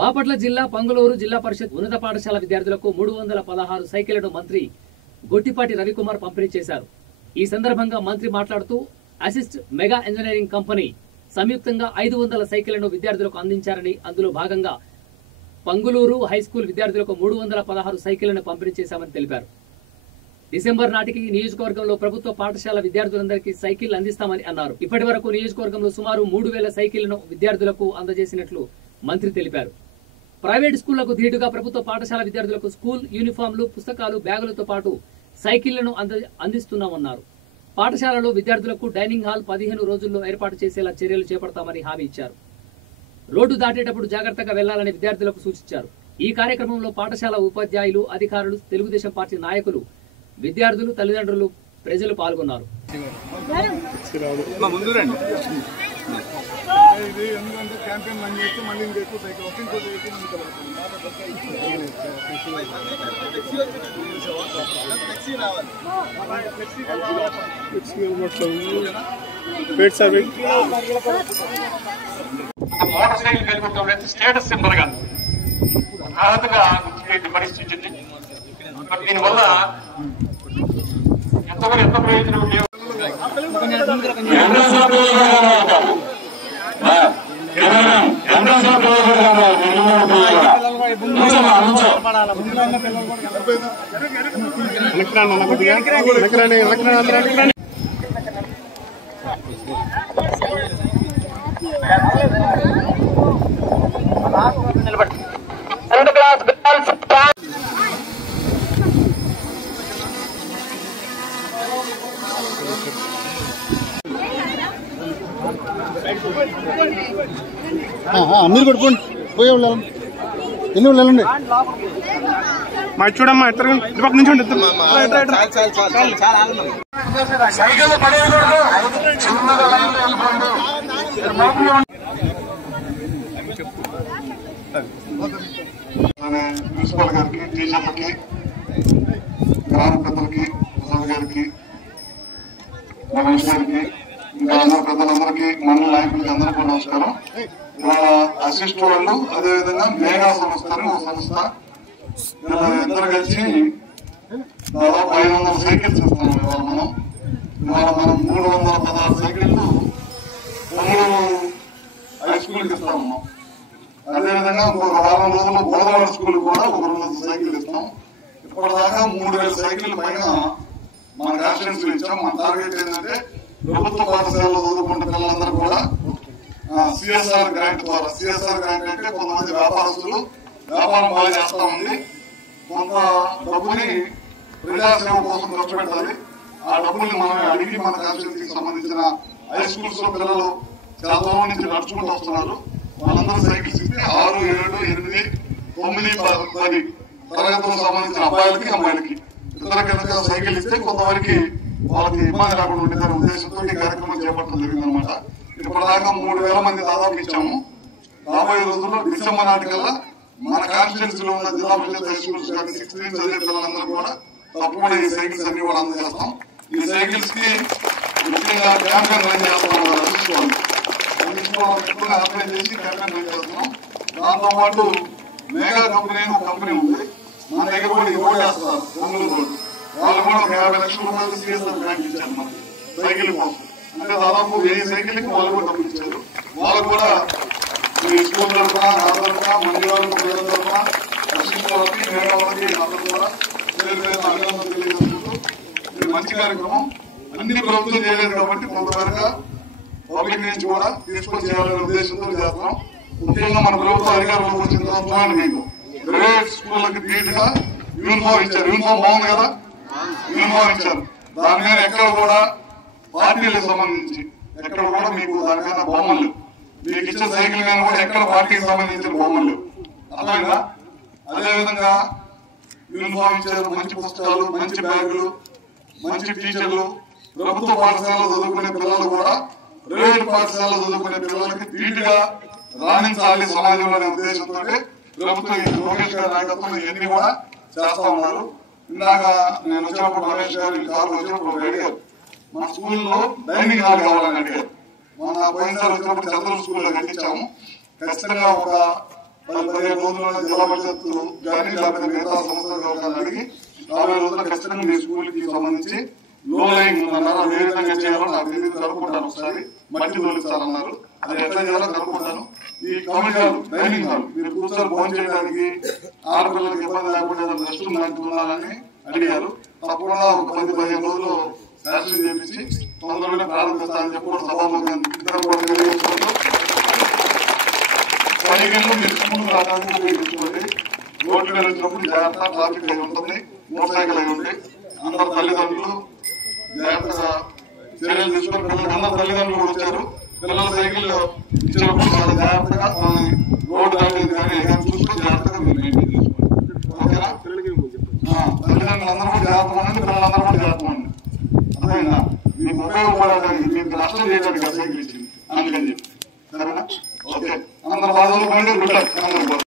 బాపట్ల జిల్లా పంగులూరు జిల్లా పరిషత్ ఉన్నత పాఠశాల విద్యార్థులకు 316 సైకిళ్లను మంత్రి గొట్టిపాటి రవికుమార్ పంపిణీ చేశారు. ఈ సందర్భంగా మంత్రి మాట్లాడుతూ అసిస్ట్ మెగా ఇంజనీరింగ్ కంపెనీ సంయుక్తంగా 500 సైకిళ్లను విద్యార్థులకు అందించారని, అందులో భాగంగా పంగులూరు హైస్కూల్ విద్యార్థులకు 316 సైకిళ్లను పంపిణీ చేశామని తెలిపారు. డిసెంబర్ నాటికి నియోజకవర్గంలో ప్రభుత్వ పాఠశాల విద్యార్థులందరికీ సైకిల్ అందిస్తామని అన్నారు. ఇప్పటి వరకు నియోజకవర్గంలో సుమారు 3000 సైకిళ్లను విద్యార్థులకు అందజేసినట్లు మంత్రి తెలిపారు. ప్రైవేట్ స్కూళ్లకు ధీటుగా ప్రభుత్వ పాఠశాల విద్యార్థులకు స్కూల్ యూనిఫామ్లు, పుస్తకాలు, బ్యాగులతో పాటు సైకిళ్లను అందిస్తున్నామన్నారు. పాఠశాలలో విద్యార్థులకు డైనింగ్ హాల్ 15 రోజుల్లో ఏర్పాటు చేసేలా చర్యలు చేపడతామని హామీ ఇచ్చారు. రోడ్డు దాటేటప్పుడు జాగ్రత్తగా వెళ్లాలని విద్యార్థులకు సూచించారు. ఈ కార్యక్రమంలో పాఠశాల ఉపాధ్యాయులు, అధికారులు, తెలుగుదేశం పార్టీ నాయకులు, విద్యార్థులు, తల్లిదండ్రులు, ప్రజలు పాల్గొన్నారు. మోటార్ సైకిల్ కలిపి స్టేటస్ సింబల్ గా అర్హతగా పరిస్థితి. దీనివల్ల ఎంత ప్రయోజనం లేవు. మీరు కొట్టుకోండి, పోయే వెళ్ళాలి, ఎన్ని వెళ్ళండి. మా చూడమ్మా ఇద్దరు పక్క నుంచి ఉండి ప్రిన్సిపల్ గారికి, టీచర్లకి, గ్రామ పెద్దలకి, ప్రసాద్ గారికి, రమేష్ గారికి, ఇంకా అందరు పెద్దలందరికీ, మండల నాయకులకి అందరికీ నమస్కారం. ఇవాళ అసిస్ట్ వాళ్ళు, అదేవిధంగా మేఘా సంస్థ అని ఒక సంస్థ, ఇద్దరు కలిసి దాదాపు 500 సైకిల్స్ ఇస్తాము. ఇవాళ మనం 316 సైకిళ్లు హై స్కూల్కి ఇస్తాము. అదేవిధంగా ఇంకొక వారం రోజుల్లో గోదావరి స్కూల్ కూడా ఒక 200 సైకిల్ ఇస్తాం. ఇప్పటిదాకా 3000 సైకిల్ పైన మన కాన్స్టిట్యూన్సీ ఇచ్చాం. మన టార్గెట్ ఏంటంటే ప్రభుత్వ పాఠశాలలో చదువుకుంటే పిల్లలందరూ కూడా సిఎస్ఆర్ గ్రాంట్ ద్వారా, సిఎస్ఆర్ గ్రాంట్ అంటే కొంతమంది వ్యాపారస్తులు వ్యాపారం బాగా చేస్తా ఉంది, కొంత డబ్బుని ప్రజాసేవ కోసం ఖర్చు పెట్టాలి. ఆ డబ్బుల్ని మనం అడిగి మన కాన్స్టిట్యూన్సీకి సంబంధించిన హై స్కూల్స్ లో పిల్లలు చాలా దూరం నుంచి నడుచుకుంటూ వస్తున్నారు. వాళ్ళందరూ సైకిల్స్ ఇస్తే 6, 7, 8, 9, 10 తరగతులకు సంబంధించిన అబ్బాయిలకి, అమ్మాయిలకి ఇద్దరు కనుక సైకిల్ ఇస్తే కొంతవరకు వాళ్ళకి ఇబ్బంది లేకుండా ఉండేదనే ఉద్దేశంతో ఈ కార్యక్రమం చేపట్టడం జరిగిందనమాట. ఇప్పటిదాకా 3000 మంది దాదాపు ఇచ్చాము. రాబోయే రోజుల్లో డిసెంబర్ నాటికల్లా మన కాన్స్టిట్యూన్సీలో ఉన్న జిల్లా పరిషత్ హై స్కూల్స్ కానీ 16 చదివే పిల్లలందరూ కూడా తప్పకుండా ఈ సైకిల్స్ అన్ని కూడా అందజేస్తాం. ఈ సైకిల్స్ కి ముఖ్యంగా క్యాంపెయిన్ రన్ చేస్తాం. అప్లై చేసి క్యాంపెయిన్ రన్ చేస్తున్నాం. దాంతో పాటు మెగా కంపెనీ ఒక కంపెనీ ఉంది, మన దగ్గర కూడా రోడ్ వేస్తారు బొంగులు రోడ్. వాళ్ళు కూడా ఒక 50 లక్షల రూపాయలు సిఎస్ఆర్ బ్యాంక్ ఇచ్చారు మన సైకిల్ కోసం. అంటే దాదాపు 1000 సైకిల్కి వాళ్ళు కూడా డబ్బులు ఇచ్చారు. వాళ్ళు కూడా ఈ స్కూల్ తరఫున, నా తరఫున, మండలం ప్రజల తరఫున, రక్షించడానికి మేఘాలకి అందరూ కూడా అభినందనలు తెలియజేసుకుంటూ, ఇది మంచి కార్యక్రమం. అన్ని ప్రభుత్వం చేయలేదు కాబట్టి కొంతవరకు పబ్లిక్ నుంచి కూడా తీసుకొని చేయాలనే ఉద్దేశంతో చేస్తున్నాం. ముఖ్యంగా మన ప్రభుత్వ అధికారంలోకి వచ్చిన తర్వాత చూడండి, మీకు ప్రైవేట్ స్కూళ్ళకి ధీటుగా యూనిఫామ్ ఇచ్చారు. యూనిఫామ్ బాగుంది కదా, యూనిఫామ్ ఇచ్చారు. దాని మీద ఎక్కడ కూడా పార్టీలకు సంబంధించి ఎక్కడ కూడా మీకు దాని మీద బొమ్మలు లేవు. మీకు ఇచ్చిన సైకిల్ మీద కూడా ఎక్కడ పార్టీకి సంబంధించిన బొమ్మలు లేవు. అర్థమైందా? అదేవిధంగా యూనిఫామ్ ఇచ్చారు, మంచి పుస్తకాలు, మంచి బ్యాగులు, మంచి టీచర్లు. ప్రభుత్వ పాఠశాలలో చదువుకునే పిల్లలు కూడా ప్రైవేట్ పాఠశాలలో చదువుకునే పిల్లలకి ధీటుగా రాణించాలి సమాజంలో అనే ఉద్దేశంతో ప్రభుత్వం లోకేష్ గారి నాయకత్వం ఇవన్నీ కూడా చేస్తా ఉన్నారు. ఇందాక నేను వచ్చినప్పుడు రమేష్ గారు కారు వచ్చినప్పుడు అడిగారు, మా స్కూల్లో డైనింగ్ హాల్ కావాలని అడిగారు. మన పోయినసారి వచ్చినప్పుడు చంద్ర స్కూల్లో కట్టించాము. ఖచ్చితంగా ఒక 15 రోజుల్లోనే జిల్లా పరిషత్ కానీ లేకపోతే మిగతా సంస్థలు అడిగి 40 రోజుల్లో ఖచ్చితంగా మీ స్కూల్ కి సంబంధించి లో లైన్ అన్నారు. అది ఏ విధంగా చేయాలో నాకు తెలియదు, కనుక్కుంటాను. ఒకసారి మట్టి తొలిస్తారన్నారు, అది ఎట్లా చేయాలో కనుక్కుంటాను. ఈ కమిటీ హాల్, డైనింగ్ హాల్ మీరు కూర్చొని భోజనం చేయడానికి ఆడపిల్లలకి ఇబ్బంది లేకుండా రెస్ట్ రూమ్ లాంటివి ఉండాలని అడిగారు. తప్పకుండా ఒక 10-15 రోజులు శాసనం చేపించి తొందరగానే ప్రారంభిస్తానని చెప్పి కూడా సభాముఖంగా ఇద్దరు కూడా తెలియజేసుకుంటూ సైకిళ్ళు మీరు స్కూల్ రావడానికి ఉపయోగించుకోండి. రోడ్లు వెళ్ళినప్పుడు జాగ్రత్త, ట్రాఫిక్ అయి ఉంటుంది, మోటార్ సైకిల్ అయి ఉంది. అందరు తల్లిదండ్రులు జాగ్రత్తగా చర్యలు తీసుకొని పిల్లలకి అందరు తల్లిదండ్రులు కూడా వచ్చారు. పిల్లల సైకిల్ ఇచ్చినప్పుడు చాలా జాగ్రత్తగా వాళ్ళని రోడ్డు దాటేది కానీ చూసుకొని జాగ్రత్తగా మీరు మెయింటైన్ చేసుకోండి. ఓకేనా? తల్లిదండ్రులు అందరూ కూడా జాగ్రత్త ఉండండి, పిల్లలందరూ కూడా జాగ్రత్త ఉండండి. అర్థమైందా? మీకు ఉపయోగపడేదానికి, మీకు నష్టం చేయడానికి